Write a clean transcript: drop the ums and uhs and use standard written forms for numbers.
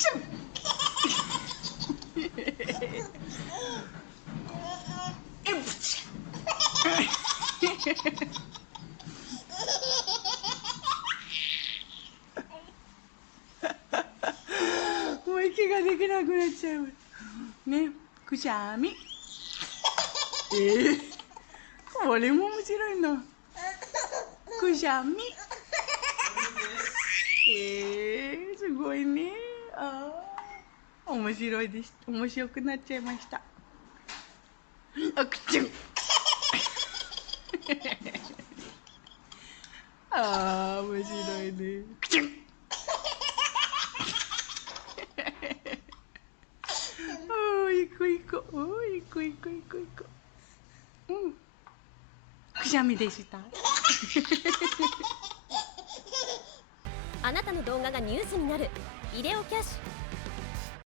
くしゃみえぶちもう息ができなくなっちゃうね。くしゃみこれも面白いな。くしゃみすごいね。面白いです。面白くなっちゃいました。くちゅん面白いね。くちゅん行く行く。行く行く行く行く。くしゃみでした。あなたの動画がニュースになるビデオキャッシュ。